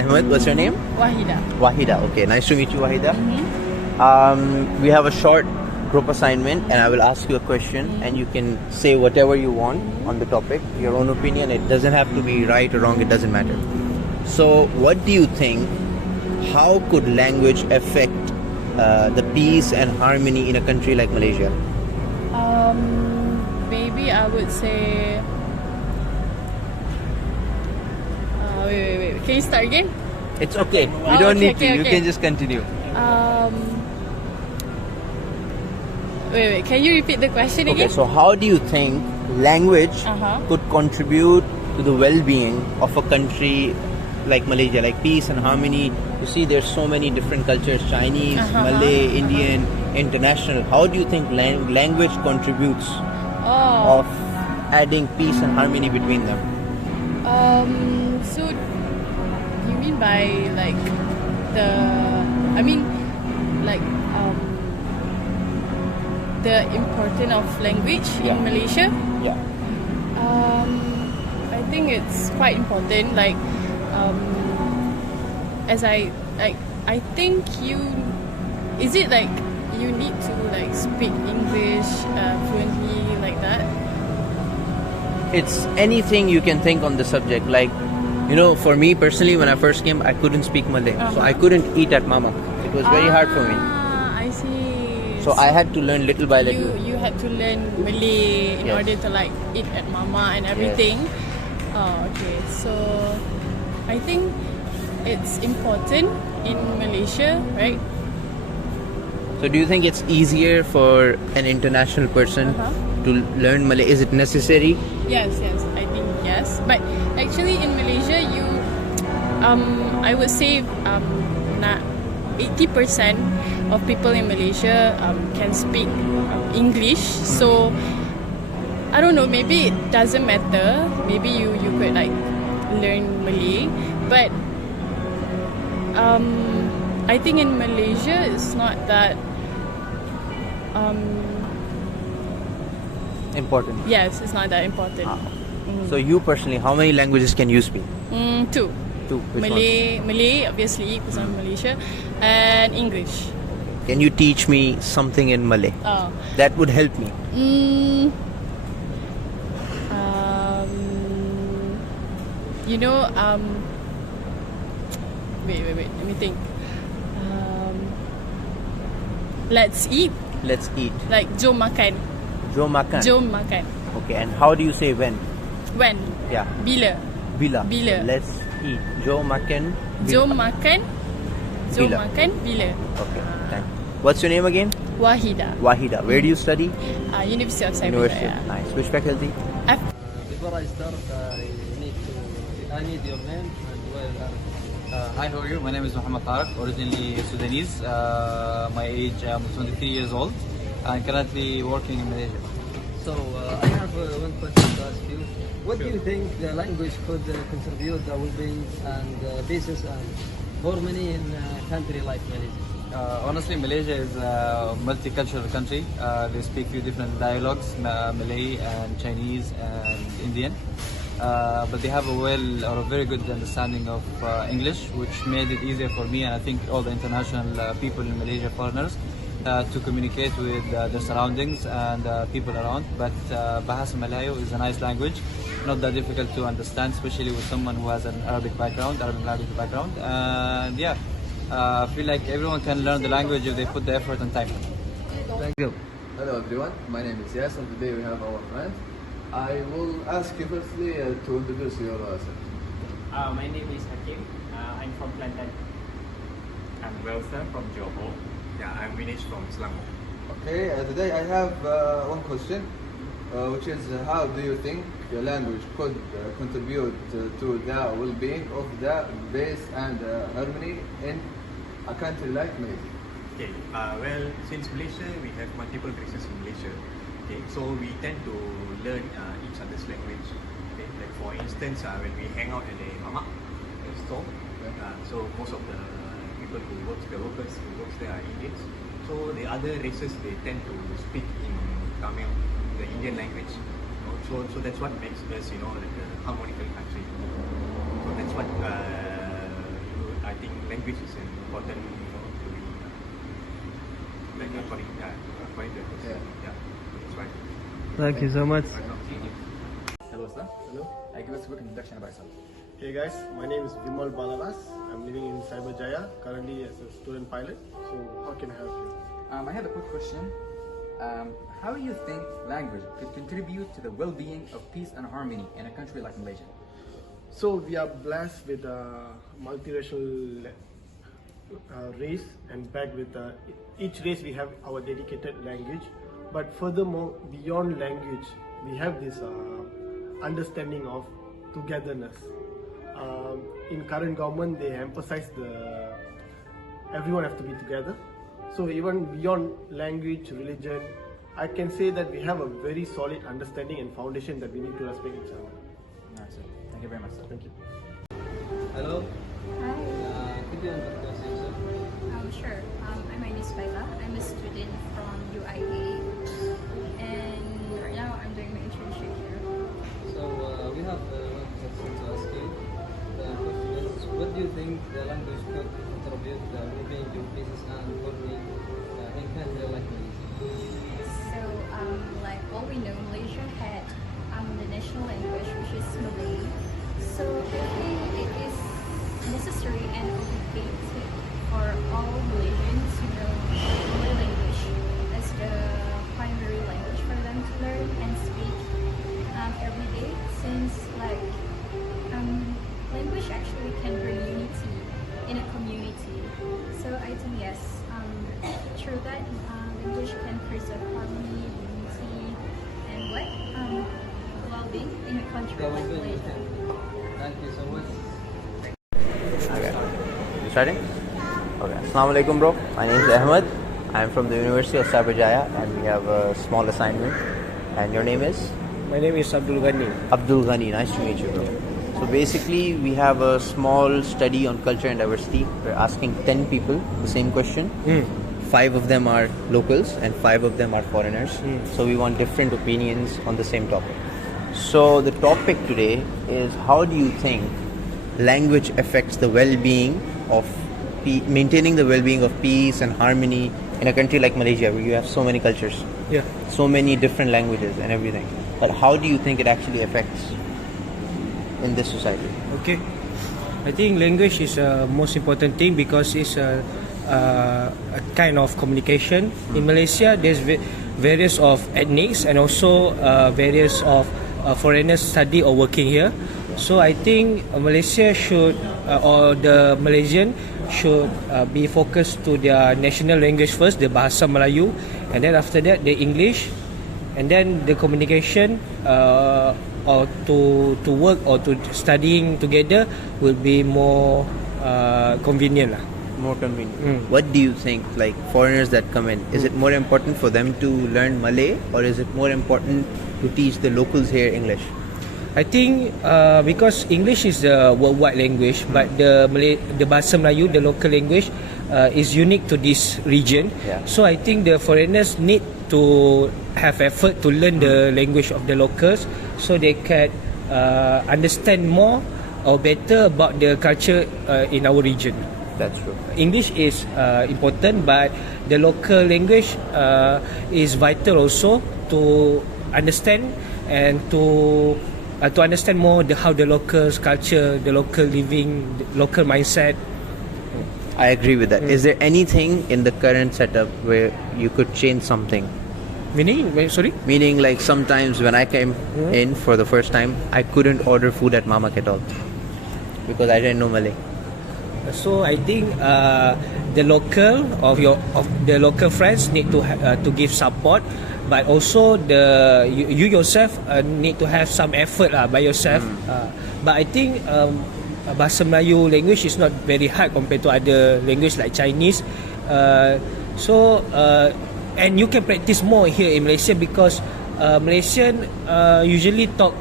Ahmed. What's your name? Wahida. Wahida. Okay, nice to meet you, Wahida. We have a short group assignment, and I will ask you a question, and you can say whatever you want on the topic, your own opinion. It doesn't have to be right or wrong, it doesn't matter. So, what do you think? How could language affect the peace and harmony in a country like Malaysia? Maybe I would say. Wait. Can you start again? It's okay. You don't need to. You can just continue. Wait. Can you repeat the question again? Okay, so how do you think language could contribute to the well-being of a country like Malaysia, like peace and harmony? You see, there's so many different cultures: Chinese, Malay, Indian, international. How do you think language contributes of adding peace and harmony between them? So you mean by like the importance of language in Malaysia? Yeah. I think it's quite important. Like, I think is it like you need to like speak English fluently like that? It's anything you can think on the subject. Like, for me personally, when I first came, I couldn't speak Malay, so I couldn't eat at Mama. It was very hard for me. I see. So I had to learn little by little. You had to learn Malay in order to like eat at Mama and everything. Yes. Oh, okay. So I think it's important in Malaysia, right? So do you think it's easier for an international person to learn Malay? Is it necessary? Yes, I think yes. But actually in Malaysia, I would say 80% of people in Malaysia can speak English. So I don't know, maybe it doesn't matter. Maybe you could like learn Malay. But I think in Malaysia it's not that important. Yes, it's not that important. So you personally, how many languages can you speak? Two. Which Malay, obviously, because I'm Malaysia, and English. Can you teach me something in Malay? Oh. That would help me. Wait. Let me think. Let's eat. Let's eat. Like jom makan. Jom makan. Jom makan. Okay, and how do you say when? When? Yeah. Bila. Bila. Let's eat. Jom makan. Jom makan. Jom Bila. makan. Bila. Okay, thank you. What's your name again? Wahida. Wahida. Where do you study? University of Cyprus. University. Nice. Which faculty? Before I start, I need your name and where you are. Hi, how are you? My name is Muhammad Tarak, originally Sudanese. My age, I'm 23 years old and currently working in Malaysia. So I have one question to ask you. What do you think the language could contribute the well-being and peace and harmony in a country like Malaysia? Honestly, Malaysia is a multicultural country. They speak few different dialects, Malay and Chinese and Indian. But they have a very good understanding of English, which made it easier for me and I think all the international people in Malaysia, foreigners, to communicate with their surroundings and people around. But Bahasa Malayo is a nice language, not that difficult to understand, especially with someone who has an Arabic language background. And yeah, I feel like everyone can learn the language if they put the effort and time. Thank you. Hello everyone, my name is Yas and today we have our friend. I will ask you firstly to introduce yourself. My name is Hakim. I'm from London. I'm Wilson from Johor. Yeah, I'm Vinesh from Selangor. Okay, today I have one question, which is how do you think the language could contribute to the well-being of the peace and harmony in a country like Malaysia? Okay, well, since Malaysia, we have multiple races in Malaysia. Okay, so we tend to learn each other's language. Okay, like for instance, when we hang out at a mamak store, so most of the people who works there are Indians. So the other races, they tend to speak in Tamil, the Indian language. So that's what makes us, like a harmonical country. So that's what language is an important, to be like according to the person. Yeah, that's right. Thank you so much. Hello, sir. Hello. Give us a quick introduction about yourself. Hey guys, my name is Vimal Balalas. I'm living in Cyberjaya, currently as a student pilot. So how can I help you? I have a quick question. How do you think language could contribute to the well-being of peace and harmony in a country like Malaysia? So we are blessed with a multiracial race, and back with each race we have our dedicated language. But furthermore, beyond language, we have this understanding of togetherness. In current government, they emphasize everyone has to be together. So even beyond language, religion, I can say that we have a very solid understanding and foundation that we need to respect each other. Nice, sir. Thank you very much, sir. Thank you. Hello. Hi. Could you introduce yourself? Sure. My name is Baila. I'm a student from UIA, and right now I'm doing my internship here. So we have one question to ask you. The question is, what do you think the language could contribute to the well-being of peace and harmony in country like Malaysia? So, like all we know, Malaysia had the national language, which is Malay. So I think it is necessary and obligated for all Malaysians to know Malay language as the primary language for them to learn and speak every day, since language actually can bring unity in a community. So I think yes, through that language can preserve harmony, unity, and well-being in a country like Malaysia. Thank you so much. Okay. You starting? Okay. Assalamu alaikum, bro. My name is Ahmed. I'm from the University of Cyberjaya, and we have a small assignment. And your name is? My name is Abdul Ghani. Abdul Ghani. Nice to meet you, bro. So basically, we have a small study on culture and diversity. We're asking 10 people the same question. 5 of them are locals and 5 of them are foreigners. So we want different opinions on the same topic. So the topic today is, how do you think language affects the well-being of maintaining the well-being of peace and harmony in a country like Malaysia, where you have so many cultures, so many different languages and everything. But how do you think it actually affects in this society? Okay, I think language is a most important thing because it's a kind of communication. In Malaysia, there's various of ethnics and also various of foreigners study or working here. So I think Malaysia should or the Malaysian should be focused to their national language first, the Bahasa Melayu, and then after that the English, and then the communication or to work or to studying together will be more convenient lah. More convenient. What do you think, like foreigners that come in, is it more important for them to learn Malay, or is it more important to teach the locals here English? I think because English is the worldwide language, but the Bahasa Melayu, the local language, is unique to this region. So I think the foreigners need to have effort to learn the language of the locals, so they can understand more or better about the culture in our region. That's true. English is important, but the local language is vital also to understand and to understand more how the locals' culture, the local living, the local mindset. I agree with that. Is there anything in the current setup where you could change something? Meaning, sorry? Meaning, like sometimes when I came in for the first time, I couldn't order food at Mama at all because I didn't know Malay. So I think the local friends need to give support, but also you yourself need to have some effort by yourself. But I think Bahasa Melayu language is not very hard compared to other language like Chinese. And you can practice more here in Malaysia because Malaysian usually talk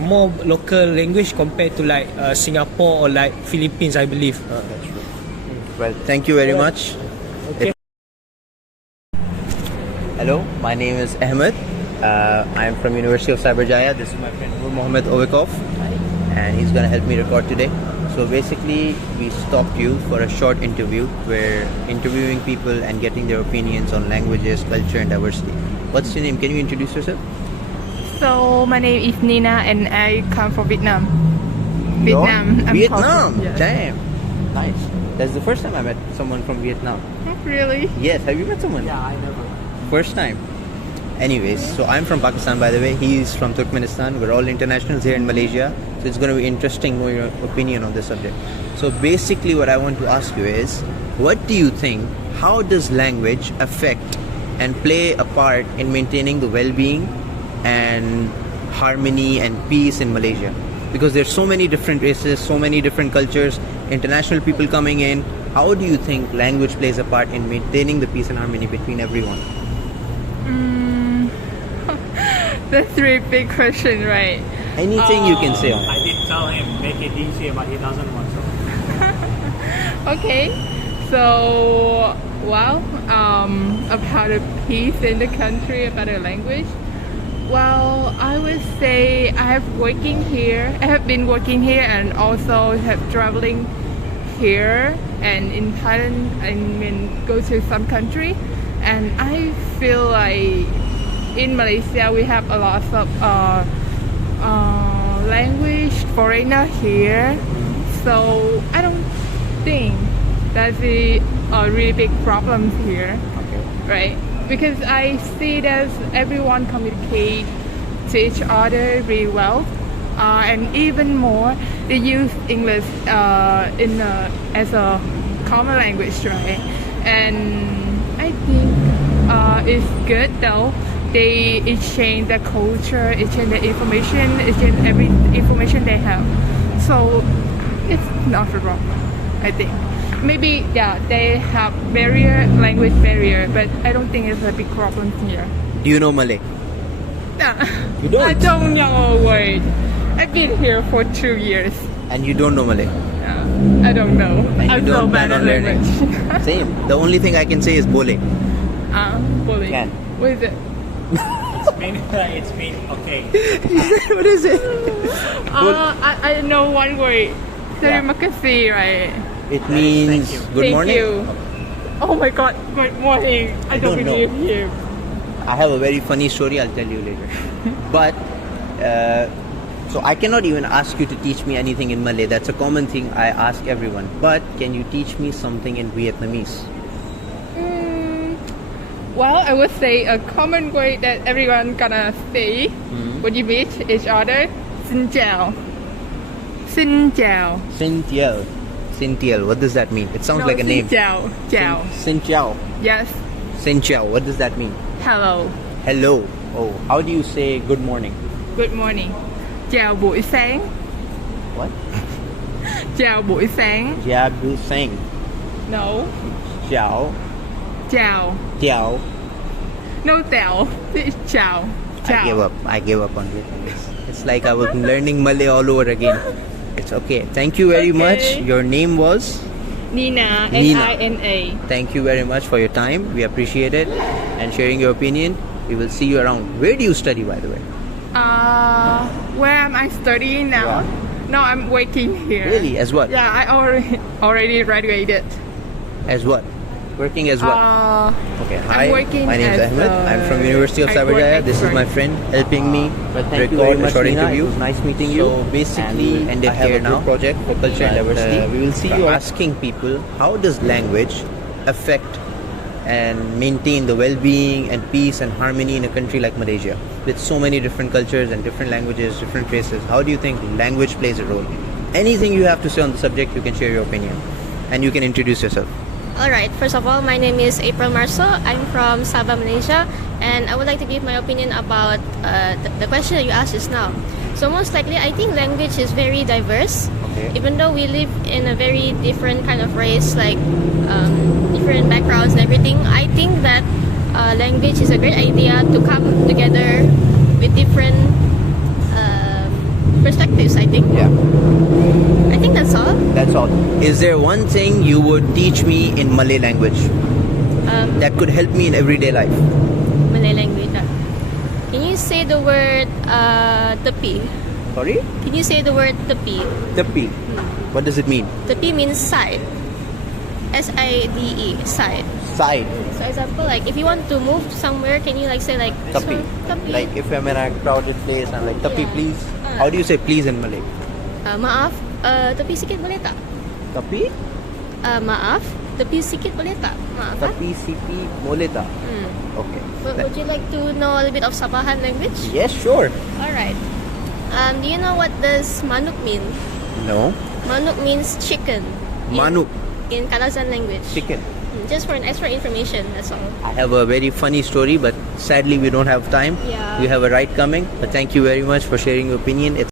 more local language compared to like Singapore or like Philippines, I believe. That's true. Well, thank you very much. Okay. Hello, my name is Ahmed. I am from University of Cyberjaya. This is my friend Mohammed Ovikov, and he's going to help me record today. So So basically, we stopped you for a short interview. We're interviewing people and getting their opinions on languages, culture, and diversity. What's your name? Can you introduce yourself? So my name is Nina and I come from Vietnam. You're? Vietnam. I'm Vietnam. from- yes. Damn. Nice. That's the first time I met someone from Vietnam. Really? Yes. Have you met someone? Yeah, I never. First time. Anyways, so I'm from Pakistan, by the way. He's from Turkmenistan. We're all internationals here in Malaysia. So it's going to be interesting knowing your opinion on this subject. So basically what I want to ask you is, what do you think, how does language affect and play a part in maintaining the well-being and harmony and peace in Malaysia? Because there's so many different races, so many different cultures, international people coming in. How do you think language plays a part in maintaining the peace and harmony between everyone? That's a really big question, right? Anything you can say on it. I did tell him make it easier, but he doesn't want to. Okay. So, well, about the peace in the country, about the language. Well, I would say I have been working here and also have traveling here and in Thailand and go to some country, and I feel like in Malaysia we have a lot of language foreigner here, so I don't think that's a really big problem here, right? Because I see that everyone communicate to each other really well, and even more they use English as a common language, right? And I think it's good though. They exchange their culture, exchange their information, exchange every information they have. So it's not a problem, I think. Maybe, yeah, they have language barrier, but I don't think it's a big problem here. Do you know Malay? Nah, You don't? I don't know a word. I've been here for 2 years. And you don't know Malay? I don't know. And I'm you so don't bad plan at on learning? language. Same. The only thing I can say is bole. Bully. Can. What is it? It's been okay. What is it? I know one word. Terima kasih, right? It means good Thank morning. you. Oh my god, good morning. I don't don't know. believe you. I have a very funny story, I'll tell you later. But, so I cannot even ask you to teach me anything in Malay. That's a common thing I ask everyone. But can you teach me something in Vietnamese? Well, I would say a common word that everyone gonna say when you meet each other. Xin chào. Xin chào. Xin Tiel. Xin Tiel, what does that mean? It sounds like a name. Xin chào. Chào. Xin Chào. Yes. Xin Chào, what does that mean? Hello. Hello. Oh, how do you say good morning? Good morning. Chào buổi sáng. What? Chào buổi sáng. Jia Bu Sang. No. Chào. Chào. Tiao. No tell. It's chào. Chào. I gave up on it. It's like I was learning Malay all over again. It's okay. Thank you very much. Your name was? Nina. Nina. Nina. Thank you very much for your time. We appreciate it and sharing your opinion. We will see you around. Where do you study, by the way? Where am I studying now? Yeah. No, I'm working here. Really? As what? Yeah, I already graduated. As what? Working as what? Okay. Hi. I'm working My name is as Ahmed. I'm from University of artwork Cyberjaya. This is expert. my friend helping me thank you very record a much, short Nina. interview. It was nice meeting you. So basically, And I have a group project for culture and But, diversity. we will see you on- asking people, how does language affect and maintain the well-being and peace and harmony in a country like Malaysia with so many different cultures and different languages, different races? How do you think language plays a role? Anything you have to say on the subject, you can share your opinion and you can introduce yourself. Alright, first of all, my name is April Marso. I'm from Sabah, Malaysia, and I would like to give my opinion about the question that you asked just now. So most likely, I think language is very diverse. Okay. Even though we live in a very different kind of race, like different backgrounds and everything, I think that language is a great idea to come together with different perspectives, I think. Yeah. I think that's all. That's all. Is there one thing you would teach me in Malay language that could help me in everyday life? Malay language. Can you say the word tepi? Sorry? Can you say the word tepi? Tepi. What does it mean? Tepi means side. S-I-D-E, side. Side. So example, like if you want to move somewhere, can you like say like Tepi. tepi? Like if I'm in a crowded place, I'm like, tepi Yeah. please. How do you say please in Malay? Maaf, tepi sikit boleh tak? Tepi? Maaf, tepi sikit boleh tak? Maaf. Tepi sipi boleh tak? Okay. Would you like to know a little bit of Sabahan language? Yes, sure. Alright. Do you know what does manuk mean? No. Manuk means chicken. Manuk. In Kalazan language. Chicken. Just for an extra information, that's all. I have a very funny story, but sadly we don't have time. Yeah. We have a ride coming. But thank you very much for sharing your opinion. It's